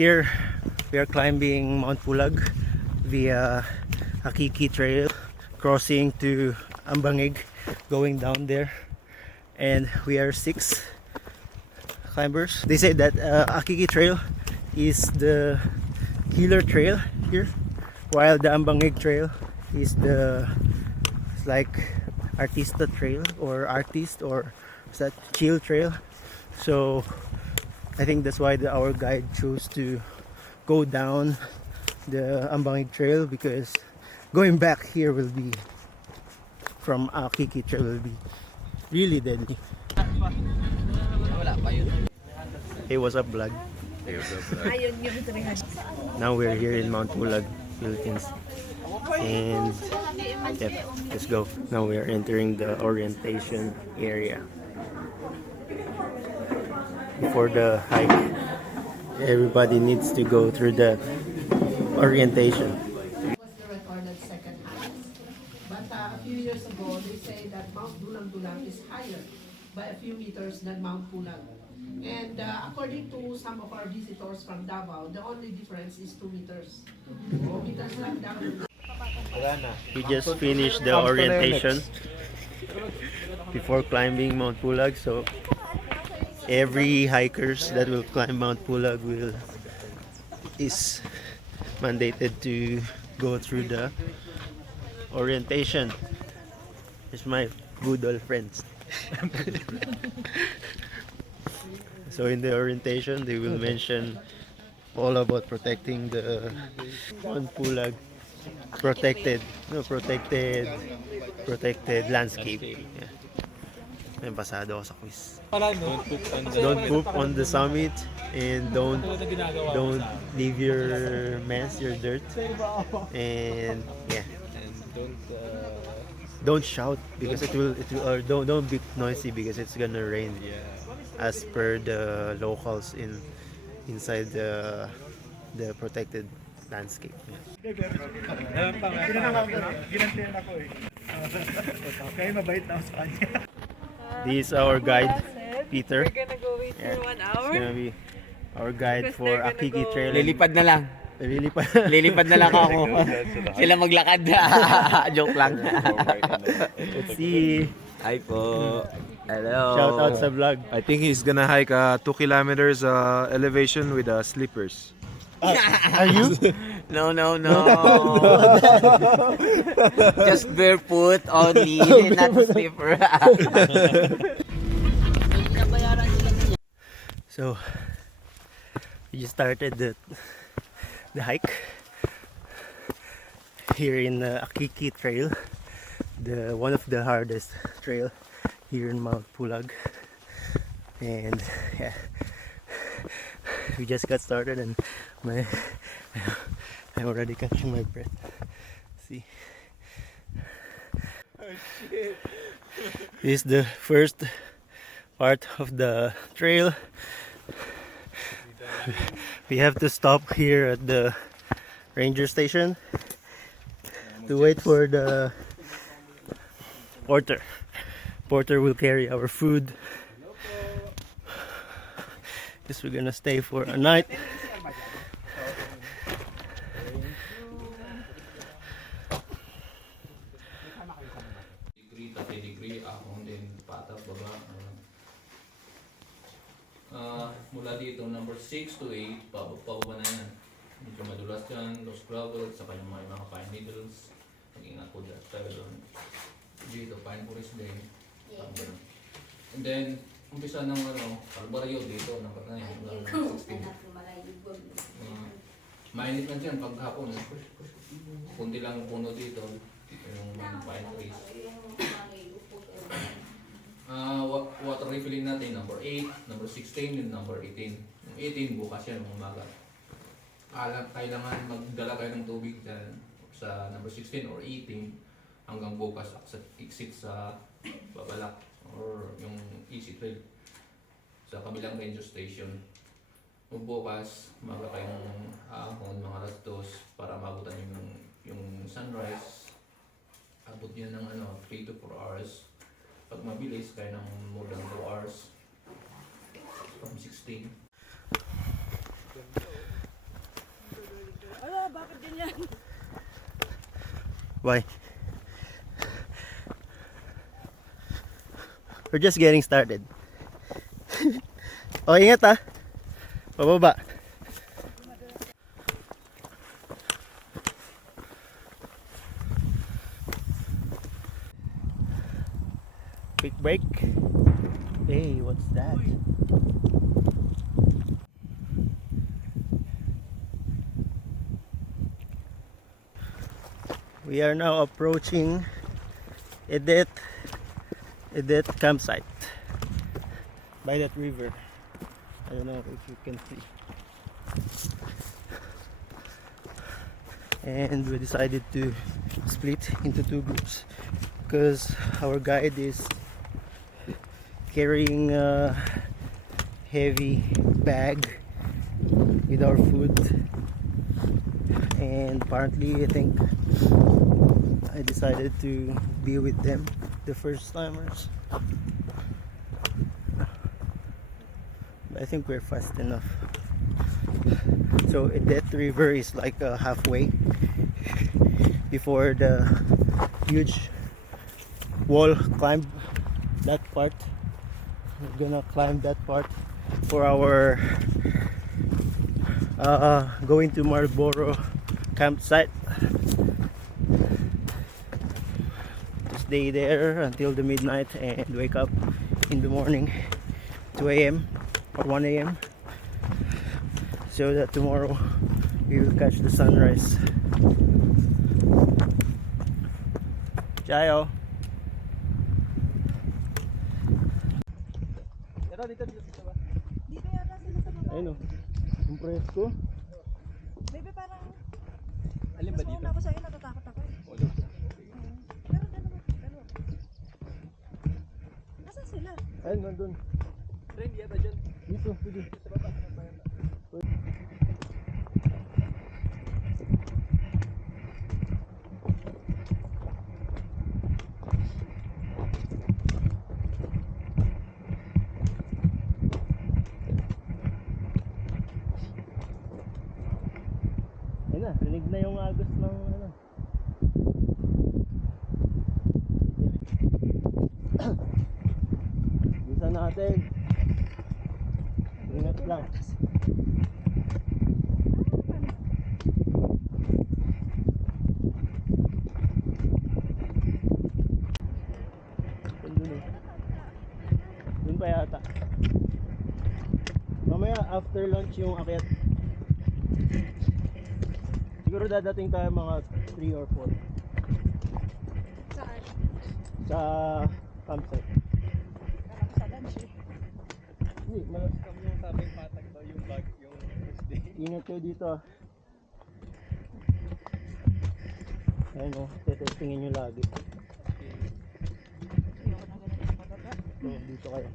Here we are climbing Mount Pulag via Akiki trail, crossing to Ambangig, going down there, and we are 6 climbers. They say that Akiki trail is the killer trail here, while the Ambangig trail is it's like artista trail or artist, or is that chill trail. So I think that's why our guide chose to go down the Ambangig trail, because going back here will be from Akiki trail will be really deadly. Hey, what's up, vlog? Hey, what's up, vlog? Now we're here in Mount Pulag, Philippines, and yep, let's go. Now we are entering the orientation area. Before the hike, everybody needs to go through the orientation. Was the recorded second highest. But a few years ago, they say that Mount Pulag is higher by a few meters than Mount Pulag. And according to some of our visitors from Davao, the only difference is 2 meters. 2 meters lang down. We just finished the orientation before climbing Mount Pulag, so every hikers that will climb Mount Pulag is mandated to go through the orientation. It's my good old friends. So in the orientation, they will mention all about protecting the Mount Pulag protected landscape. Yeah. May pasado ako sa quiz. Don't poop on the summit, and don't leave your mess, your dirt, and yeah, and don't shout because it will or don't be noisy because it's gonna rain. As per the locals inside the protected landscape. Ginantiyan ako eh. Kaya mabait na ako sa kanya. This is our guide, Peter. We're gonna go wait for 1 hour. It's gonna be our guide Because for they're gonna Akiki go- Trail. Lilipad na lang. Lilipad. Lilipad na lang ako. Sila maglakad. Joke lang. Let's see. Hi po. Hello. Shout out sa vlog. I think he's gonna hike 2 kilometers elevation with slippers. Are you? No. Just barefoot only, not slipper. So we just started the hike here in Akiki Trail, one of the hardest trail here in Mount Pulag, and yeah, we just got started and I'm already catching my breath. See, this is the first part of the trail. We have to stop here at the ranger station to wait for the porter. Porter will carry our food. Guess we're gonna stay for a night. Degree ahon din patag baba. Mula dito number 6 to 8 pababa na yan. Medyo madulas dyan, lost gravel, saka yung mga pine needles. Mag-ingat po dyan tayo doon. Dito pine forest din. And then umpisa ng Albaryo dito number 9 hanggang 16. Mainit lang dyan pag hapon. Kunti lang puno dito. Yung pine trees. Water refilling natin number 8, number 16, and number 18. Yung 18 bukas yan ng umaga. Kailangan magdala kayo ng tubig dyan sa number 16 or 18 hanggang bukas sa exit sa Babalak or yung easy trail sa kabilang ranger station. Bukas maga kayong ahon mga alas 2 para mabutan yung sunrise. Abot yun ng 3 to 4 hours. Pag mabilis, kaya ng more than 2 hours from 16. Why? We're just getting started. O, ingat ha. Pababa. Quick break. Hey, what's that? We are now approaching Edet campsite by that river. I don't know if you can see. And we decided to split into two groups because our guide is carrying a heavy bag with our food, and apparently I think I decided to be with them, the first timers. I think we're fast enough. So that river is like halfway before the huge wall climb that part. We're gonna climb that part for our going to Marlboro campsite. Stay there until the midnight and wake up in the morning 2 a.m. or 1 a.m. so that tomorrow we will catch the sunrise. Jayo. Dito sa baba. Dito yata sila sa baba. Ayun o. Ang presko. Baby, parang Alin ba mas dito? mauna ako sa'yo, natatakot ako eh. Pero dalawa. Nasaan sila? Ayun, nandun. Train yata dyan. Dito, pwede. Sa baba. Ayun na, rinig na yung agos ng ano. Bisa natin. Ingat lang. Dun eh. Dun pa yata. Mamaya after lunch yung akyat. Siguro dadating tayo mga 3 or 4 Saan? sa campsite. Kala ko sa lunch eh. Hindi, Kami yung sabi patag daw yung bag, yung first day. ingat kayo dito ah. Ayun o, tetestingin nyo lagi. Ayoko na ganun sa pababa. So, dito kayo.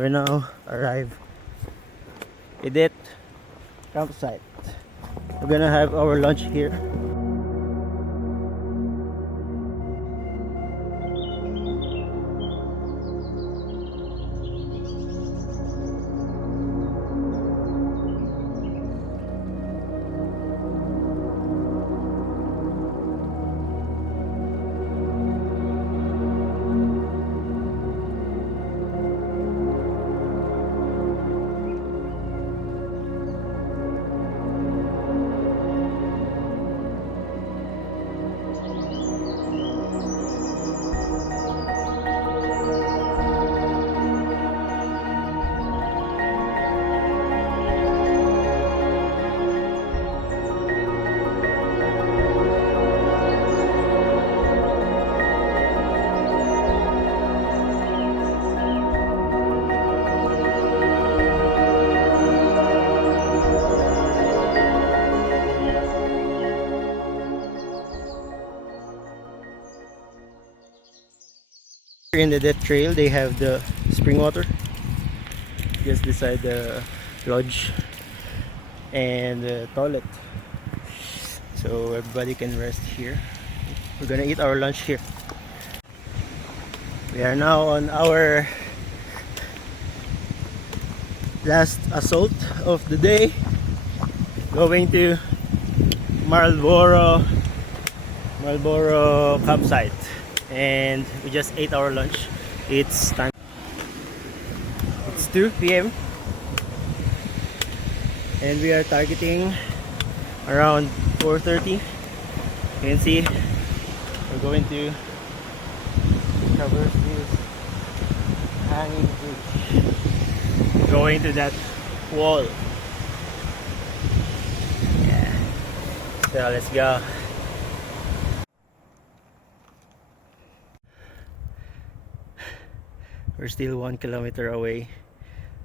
We're now arrived Edet campsite. We're gonna have our lunch here. In the Death Trail, they have the spring water just beside the lodge and the toilet. so everybody can rest here. We're gonna eat our lunch here. We are now on our last assault of the day, going to Marlboro campsite, and we just ate our lunch. It's time. It's 2 p.m. and we are targeting around 4:30. You can see we're going to traverse this hanging bridge, going to that wall. Yeah. So let's go. We're still 1 kilometer away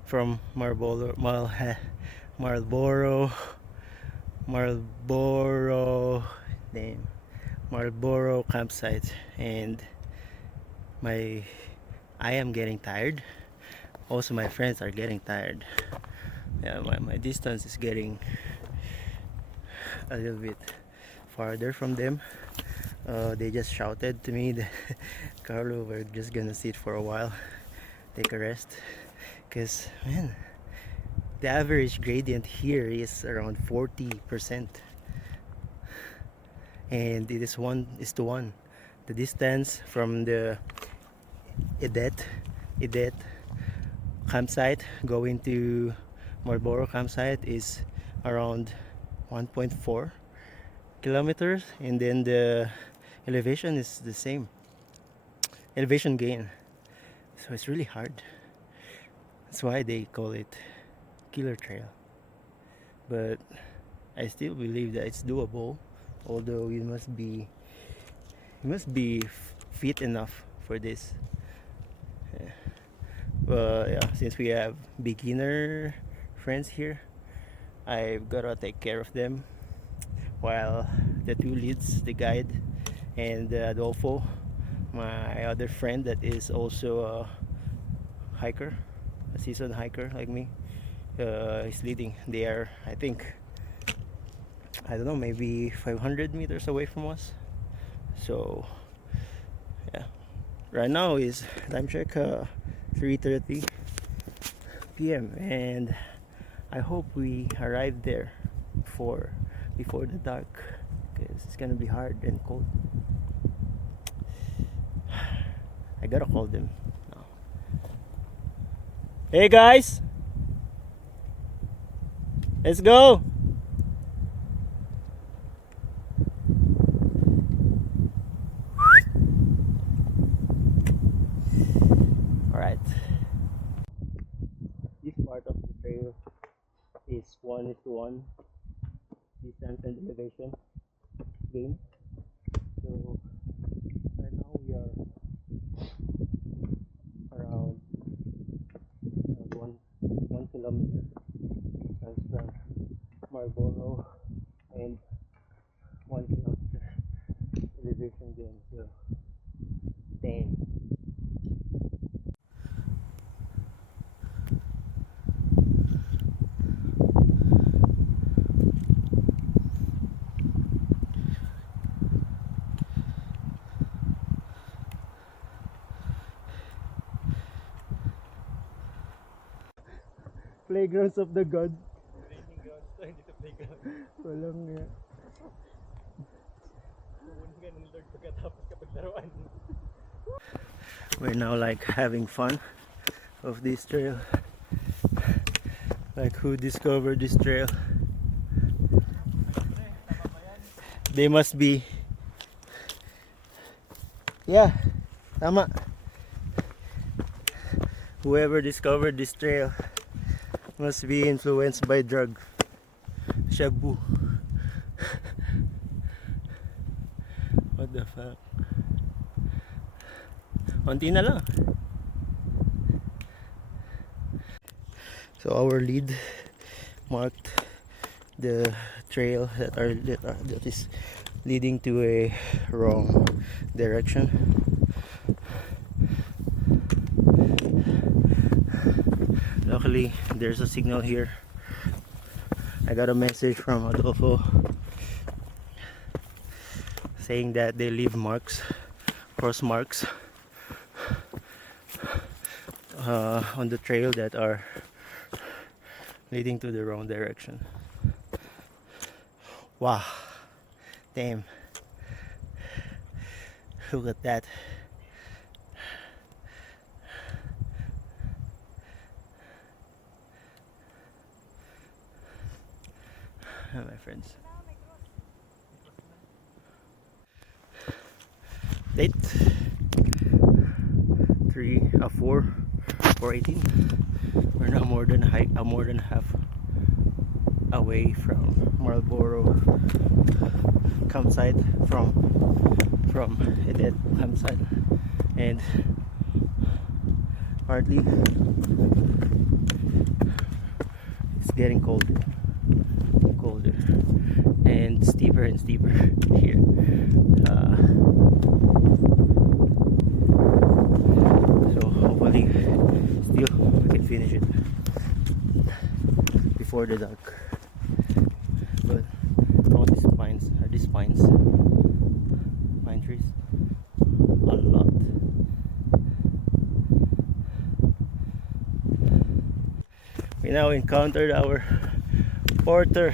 from Marlboro campsite, and I am getting tired. Also, my friends are getting tired. Yeah, my distance is getting a little bit farther from them. They just shouted to me that Carlo, we're just gonna sit for a while, take a rest, because man, the average gradient here is around 40%, and it is 1:1. The distance from the Edet campsite going to Marlboro campsite is around 1.4 kilometers, and then the elevation is the same, elevation gain. So it's really hard. That's why they call it killer trail, but I still believe that it's doable, although you must be fit enough for this. Yeah. But yeah, since we have beginner friends here, I've gotta take care of them, while the two leads, the guide and Adolfo, my other friend that is also a hiker, a seasoned hiker like me, is leading. They are, I think, I don't know, maybe 500 meters away from us. So yeah, right now is time check 3:30 p.m. and I hope we arrive there before the dark, because it's gonna be hard and cold. I gotta call them now. Hey guys, let's go. Alright, this part of the trail is 1:1 distance and elevation gain. So right now we are around one kilometer from Marlboro, and 1 kilometer elevation gain. So dang. Playgrounds of the god. Training grounds to, hindi to playground. Walang nga. Pupunin ka ng Lord pagkatapos kapag laruan. We're now like having fun of this trail. Like, who discovered this trail? They must be. Yeah, tama. Whoever discovered this trail must be influenced by drug. Shabu. What the fuck? Konti na lang. So our lead marked the trail that is leading to a wrong direction. Luckily there's a signal here. I got a message from Adolfo saying that they leave marks, cross marks, on the trail that are leading to the wrong direction. Wow, damn, look at that. My friends, date 4:18. We're now more than half away from Marlboro campsite, from Edet campsite, and partly it's getting colder and steeper here. So hopefully still we can finish it before the dark. But all these pines pine trees, a lot. We now encountered our porter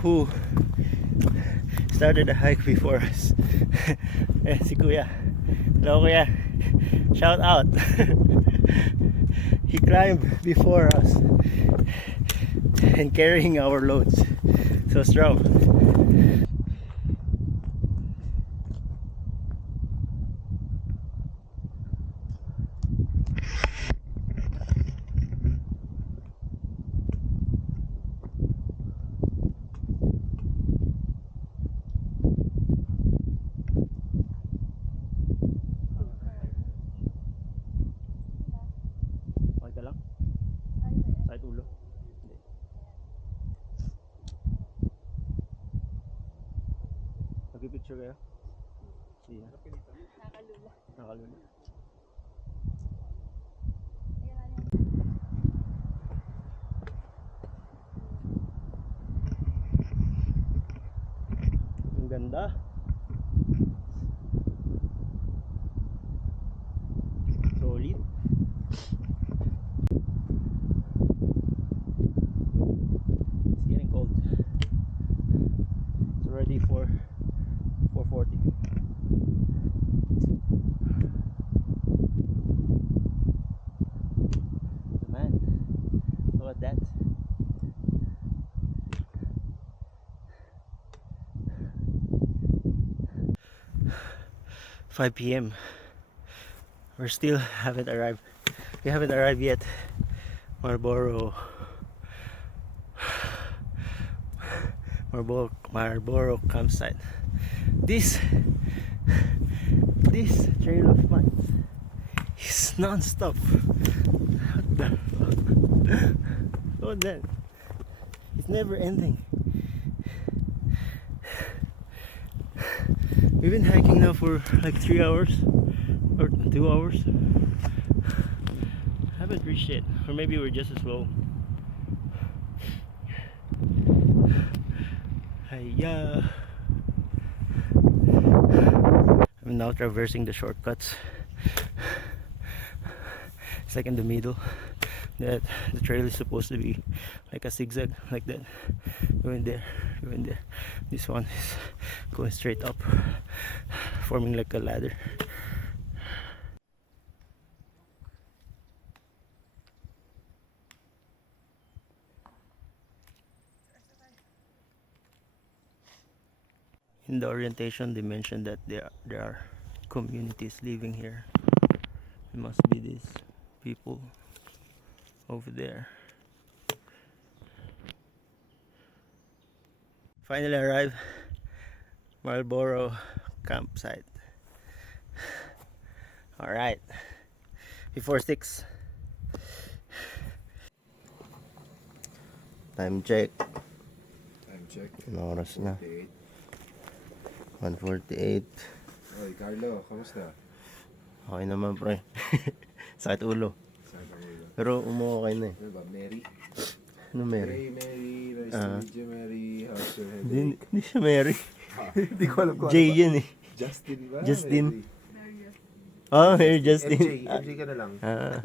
who started the hike before us. Si Kuya. Hello Kuya. Shout out. He climbed before us and carrying our loads. So strong. Okay ka lang? Sakit ulo? Hindi. Nag-picture kayo? Sige. Nakalula. Ang ganda. Solid. It's getting cold. It's already 4:40. Man, look at that. "5 p.m. We haven't arrived. We haven't arrived yet. Marlboro campsite. This trail of mine is non-stop. What the fuck? Oh, that. It's never ending. We've been hiking now for like 3 hours or 2 hours. Haven't reached it, or maybe we're just as slow. Hiya. I'm now traversing the shortcuts. It's like in the middle. That the trail is supposed to be like a zigzag, like that. Going there. This one is going straight up, forming like a ladder. In the orientation, they mentioned that there are communities living here. It must be these people over there. Finally arrived Marlboro campsite. All right, before 6. Time check. Ano oras na? 1:48. Oy, Carlo, kamusta? Okay naman, pre. Sakit ulo. Pero okay na eh. Ano ba, Mary? Ano Mary? Hey, Mary, nice to meet you, Mary. How's your headache? Hindi siya Mary. Hindi ko alam kung J ano ba. yun eh. Justin ba? Justin. Mary. Oh, Mary Justin. MJ ka na lang. Ah.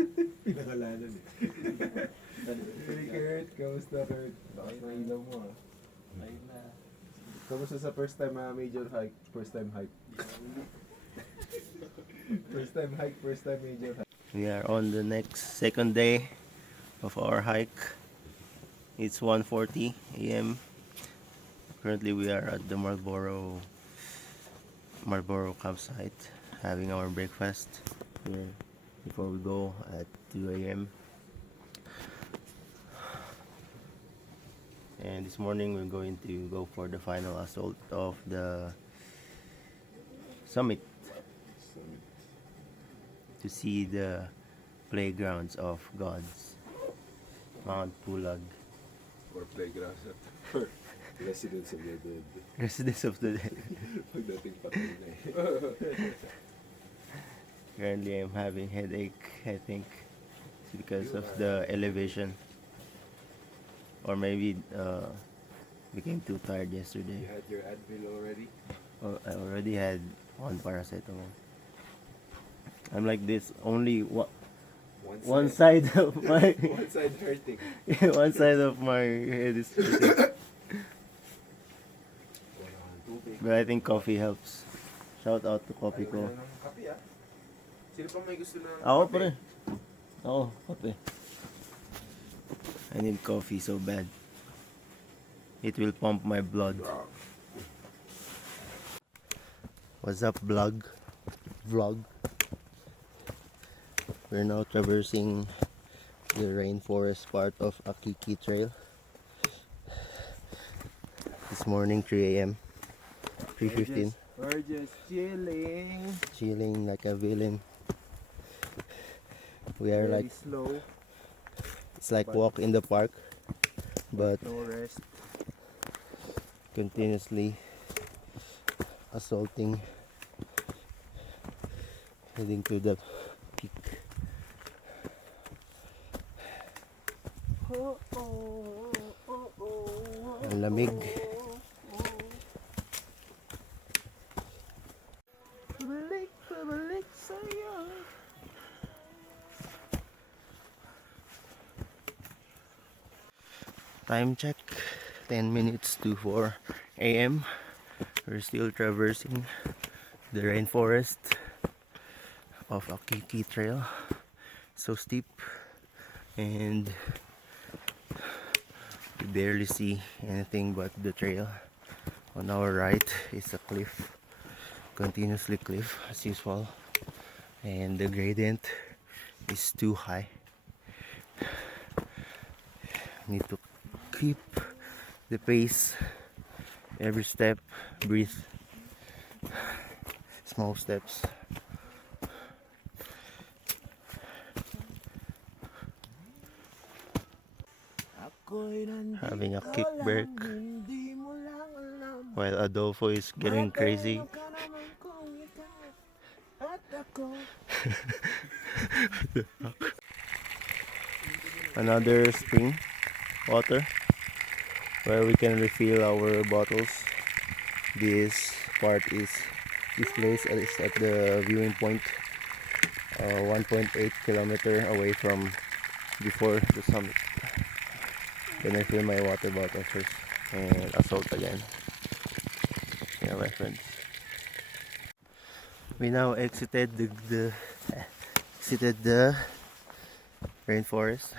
Pinangalanan eh. Hey Kurt, kamusta Kurt? Bakit na ilaw mo ah? Ayun na. Kamusta sa first time major hike? First time hike? First time hike, first time major hike. We are on the next second day of our hike. It's 1:40 a.m. Currently we are at the Marlboro campsite having our breakfast here before we go at 2 a.m. And this morning we're going to go for the final assault of the summit to see the playgrounds of gods, Mount Pulag. Or playgrounds or residents of the dead. Residents of the dead. Pagdating patay na eh. Currently I'm having headache, I think it's because of the elevation, or maybe became too tired You yesterday. had your Advil already? Oh, I already had one paracetamol. I'm like this, only one side of my One side hurting. one side of my head is hurting. But I think coffee helps. Shout out to coffee ko. Kape ah. Sino pang may gusto ng Ako kape? pa rin. Ako, kape. I need coffee so bad. It will pump my blood. What's up, vlog? We're now traversing the rainforest part of Akiki Trail. This morning, 3 a.m. 3:15. We're just chilling. Chilling like a villain. We are Very like, slow. it's like walk in the park, but No rest. continuously assaulting, heading to the peak. Ang lamig. Time check, 10 minutes to 4 a.m. We're still traversing the rainforest of Akiki Trail. So steep, and you barely see anything but the trail. On our right is a cliff, continuously cliff as usual, and the gradient is too high. Need to keep the pace, every step, breathe, small steps. Having a kick break while Adolfo is getting crazy. Another spring water where we can refill our bottles. This place is at the viewing point, 1.8 kilometer away from before the summit. Then I fill my water bottle first and assault again. Yeah, my friends. We now exited the rainforest.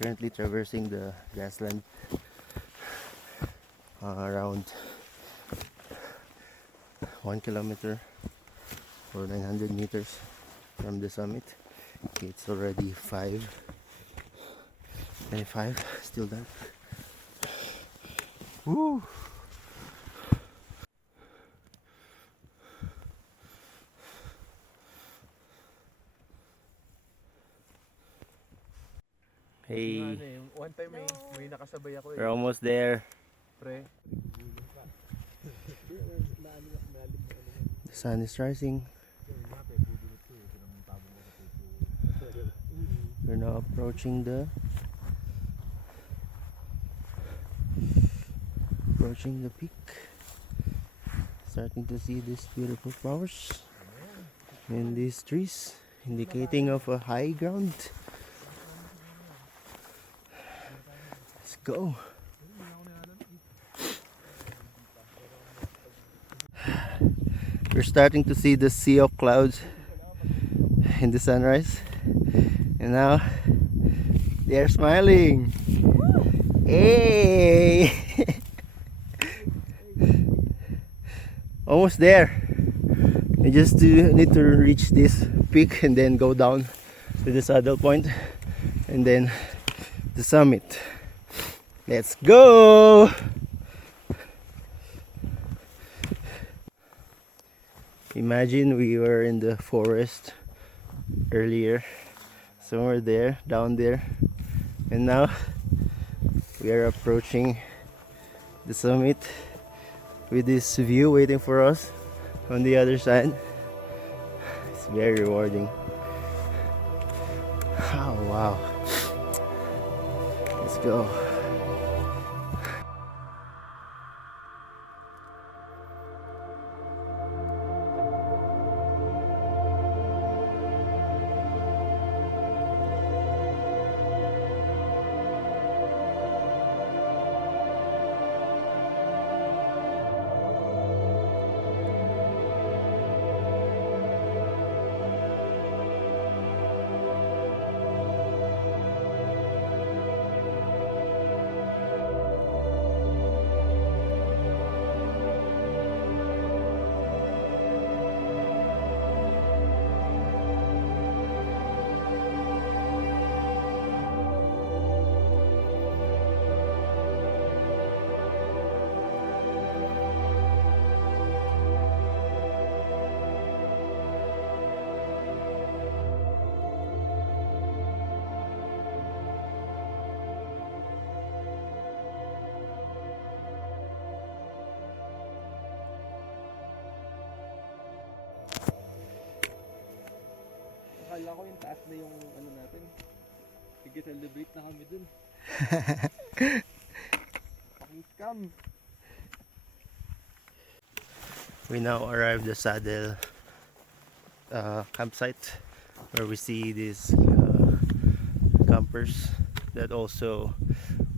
Currently traversing the grassland around 1 kilometer or 900 meters from the summit. It's already 5:25, still dark. Woo! Hey, One time may nakasabay ako we're almost there. pre. The sun is rising. We're now approaching the peak. Starting to see these beautiful flowers in these trees, indicating of a high ground. Let's go. We're starting to see the sea of clouds in the sunrise, and now they are smiling. Hey! Almost there. We just need to reach this peak and then go down to the saddle point and then the summit. Let's go! Imagine we were in the forest earlier, somewhere there, down there, and now we are approaching the summit with this view waiting for us on the other side. It's very rewarding. Oh wow. Let's go. Akala ko yung taas na yung ano natin. Nag-celebrate na kami dun. Scam. We now arrived at the saddle campsite where we see these campers that also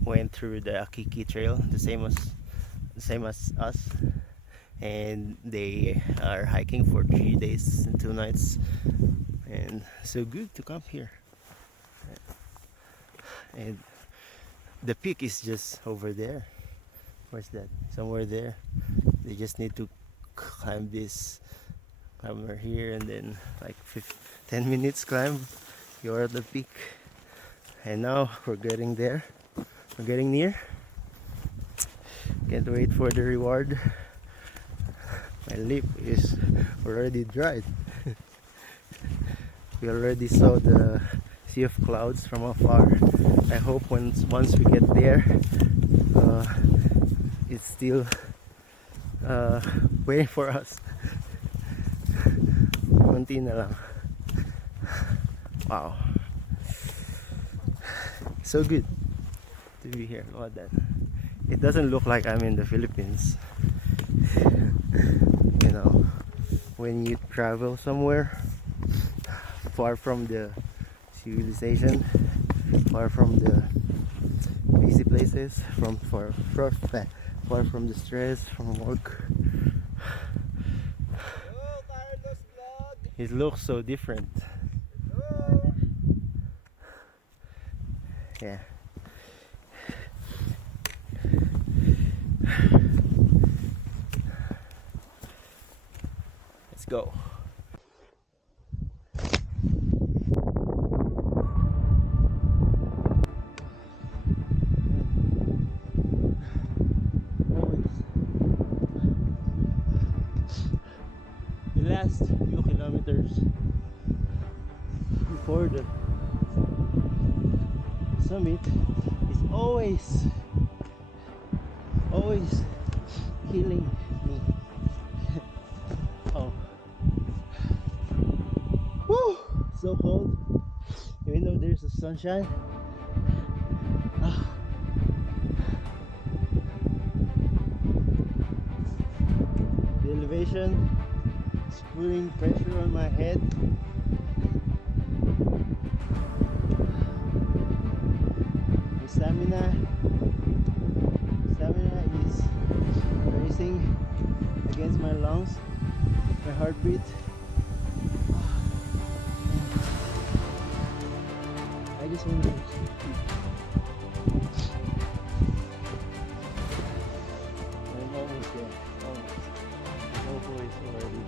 went through the Akiki trail, the same as us, and they are hiking for 3 days and 2 nights, and so good to come here. And the peak is just over there. Where's that? Somewhere there. They just need to climb this, climb over here, and then like 10 minutes climb, you're at the peak. And now we're getting there. We're getting near. Can't wait for the reward. My lip is already dried. We already saw the sea of clouds from afar. I hope once we get there, it's still waiting for us. Konti na lang. Wow. So good to be here. Look at that. It doesn't look like I'm in the Philippines. You know, when you travel somewhere far from the civilization, far from the busy places, far from the stress from work, it looks so different. Yeah. Let's go. The last few kilometers before the summit is always killing me. Oh, whew, so cold. Even though there's a sunshine. Ah. The elevation is putting pressure on my head. My stamina is racing against my lungs, my heartbeat. I just want to I'm almost there. Almost. No voice already.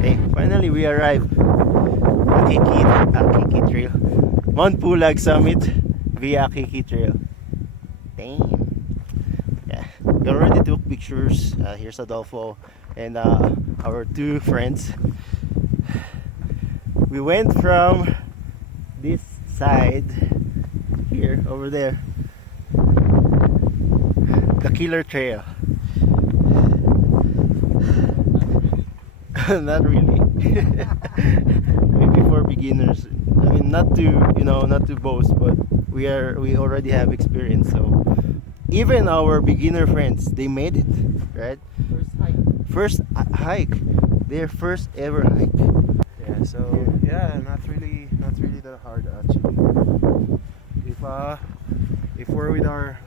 Hey, finally we arrived. Akiki Trail. Mount Pulag Summit via Akiki Trail. Damn. Yeah, we already took pictures. Here's Adolfo and our two friends. We went from this side here over there, the Killer Trail. Not really. Maybe for beginners. I mean, not to boast, but we already have experience. So even our beginner friends, they made it, right? First hike, their first ever hike. Yeah, so yeah, not really that hard actually. If we're with our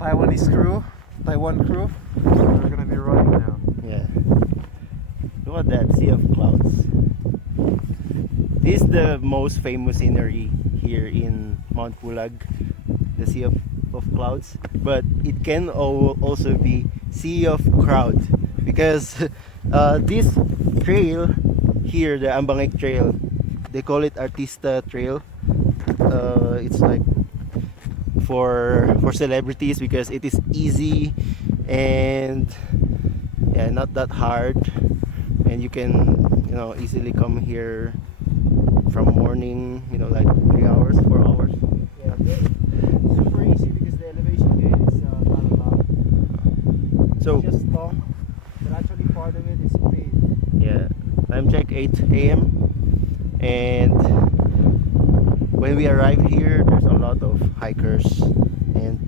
Taiwan crew, we're gonna be running now. Yeah. Look at that sea of clouds. This is the most famous scenery here in Mount Pulag, the Sea of Clouds. But it can also be Sea of Crowd, because this trail here, the Ambangig Trail, they call it Artista Trail. It's like for celebrities because it is easy and yeah, not that hard, and you can easily come here from morning, like 3 hours, 4 hours. Yeah, super easy because the elevation gate is not allowed. So It's just long, but actually part of it is paved. yeah, time check 8 a.m. and when we arrived here, there's a lot of hikers, and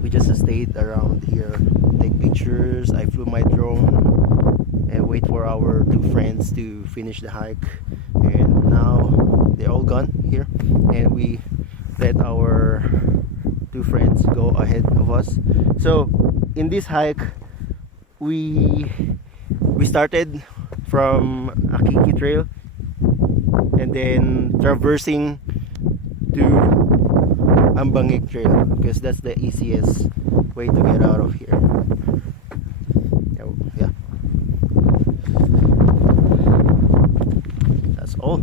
we just stayed around here, take pictures. I flew my drone and wait for our two friends to finish the hike, and now they're all gone here, and we let our two friends go ahead of us. So in this hike, we started from Akiki Trail and then traversing to Ambangig Trail, because that's the easiest way to get out of here. Yeah, that's all.